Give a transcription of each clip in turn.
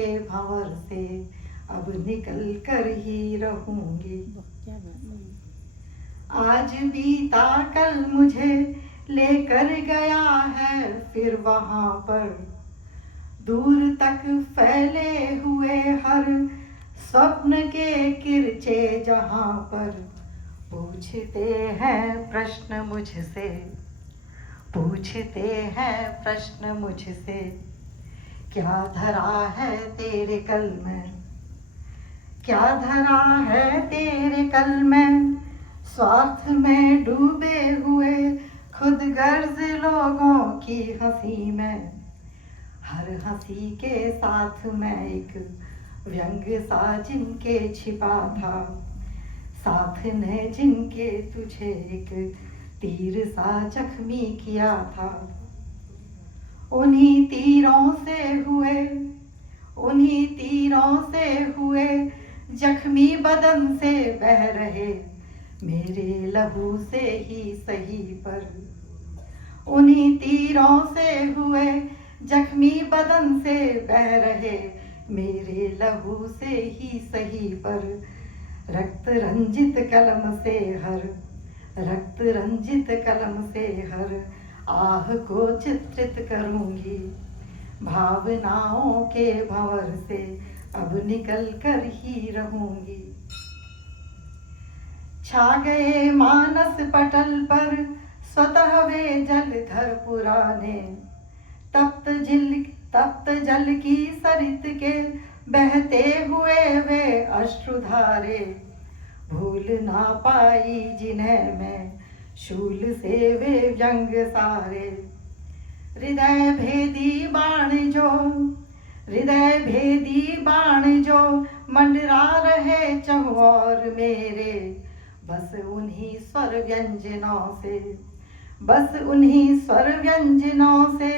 के भंवर से अब निकल कर ही रहूंगी। आज बीता कल मुझे लेकर गया है फिर वहां पर, दूर तक फैले हुए हर स्वप्न के किरचे जहां पर। पूछते हैं प्रश्न मुझसे, पूछते हैं प्रश्न मुझसे, क्या धरा है तेरे कल में, क्या धरा है तेरे कल में। स्वार्थ में डूबे हुए खुद गर्ज लोगों की हंसी में, हर हंसी के साथ मैं एक व्यंग सा जिनके छिपा था, साथ ने जिनके तुझे एक तीर सा जख्मी किया था। उन्हीं तीरों से हुए, उन्हीं तीरों से हुए जख्मी बदन से बह रहे मेरे लहू से ही सही पर। उन्हीं तीरों से हुए जख्मी बदन से बह रहे मेरे लहू से ही सही पर। रक्त रंजित कलम से हर, रक्त रंजित कलम से हर आह को चित्रित करूंगी। भावनाओं के भंवर से अब निकल कर ही रहूंगी। छा गए मानस पटल पर स्वतः वे जलधर पुराने, तप्त जल की सरित के बहते हुए वे अश्रुधारे। भूल ना पाई जिन्हें मैं शूल से वे व्यंग सारे। हृदय भेदी बाण जो, हृदय भेदी बाण जो मंडरा रहे चहुओर मेरे। बस उन्हीं स्वर व्यंजनों से, बस उन्हीं स्वर व्यंजनों से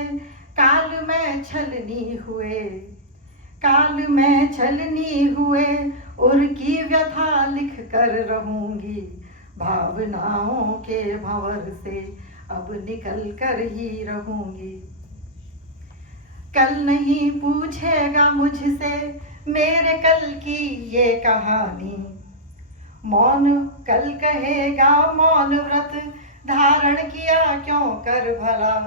काल में छलनी हुए, काल में छलनी हुए उर की व्यथा लिख कर रहूंगी। भावनाओं के भंवर से अब निकल कर ही रहूंगी। कल नहीं पूछेगा मुझसे मेरे कल की ये कहानी, मौन कल कहेगा मौन व्रत धारण किया क्यों कर भला।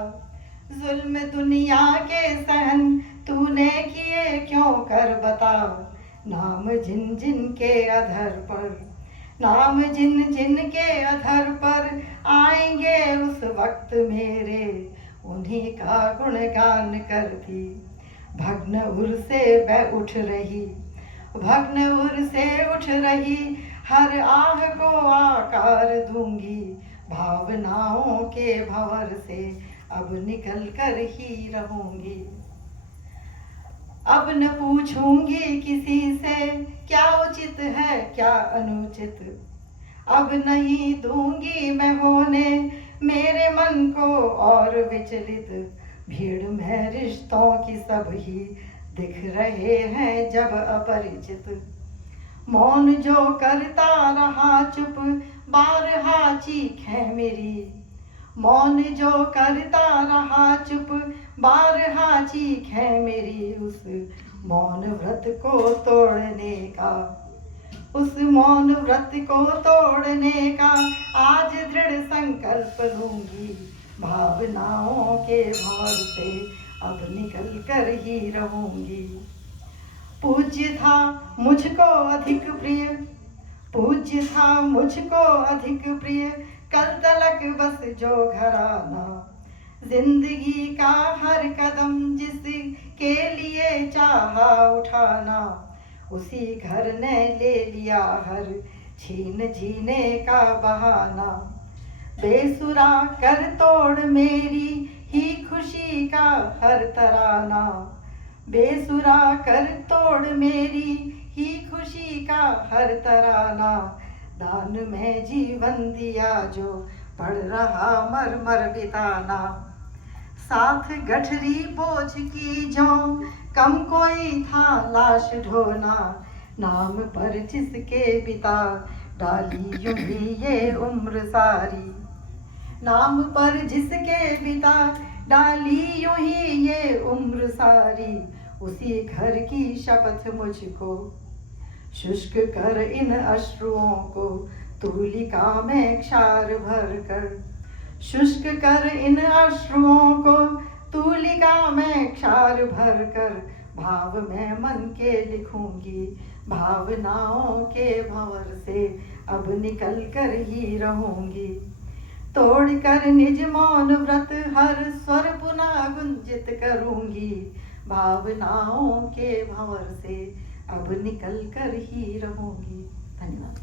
जुल्म दुनिया के सहन तूने किए क्यों कर बता। नाम जिन जिन के अधर पर, नाम जिन जिन के अधर पर आएंगे उस वक्त मेरे, उन्हीं का गुणगान करती भग्न उर से मैं उठ रही, भग्न उर से उठ रही हर आह को आकार दूंगी। भावनाओं के भंवर से अब निकल कर ही रहूंगी। अब न पूछूंगी किसी से क्या उचित है क्या अनुचित, अब नहीं दूंगी मैं होने मेरे मन को और विचलित। भीड़ में रिश्तों की सब ही दिख रहे हैं जब अपरिचित। मौन जो करता रहा चुप बारहा चीखें मेरी, मौन जो करता रहा चुप बारहा चीखें मेरी। उस मौन व्रत को तोड़ने का, उस मौन व्रत को तोड़ने का आज दृढ़ संकल्प लूंगी। भावनाओं के भार से अब निकल कर ही रहूंगी। पूज्य था मुझको अधिक प्रिय, पूज्य था मुझको अधिक प्रिय कल तलक बस जो घराना। जिंदगी का हर कदम जिसके लिए चाहा उठाना, उसी घर ने ले लिया हर छीन जीने का बहाना। बेसुरा कर तोड़ मेरी ही खुशी का हर तराना, बेसुरा कर तोड़ मेरी ही खुशी का हर तराना। दान में जीवन दिया जो पड़ रहा मर मर बिताना। साथ गठरी बोझ की जो कम कोई था लाश ढोना। नाम पर जिसके बिता डाली यूं ही ये उम्र सारी, नाम पर जिसके बिता डाली यूं ही ये उम्र सारी। उसी घर की शपथ मुझको। शुष्क कर इन अश्रुओं को तूलिका में क्षार भर कर। शुष्क कर इन अश्रुओं को तूलिका में क्षार भर कर। भाव मैं मन के लिखूंगी, भावनाओं के भंवर से अब निकल कर ही रहूंगी। तोड़ कर निज मौन व्रत हर स्वर पुनः गुंजित करूंगी। भावनाओं के भंवर से अब निकल कर ही रहूंगी। धन्यवाद।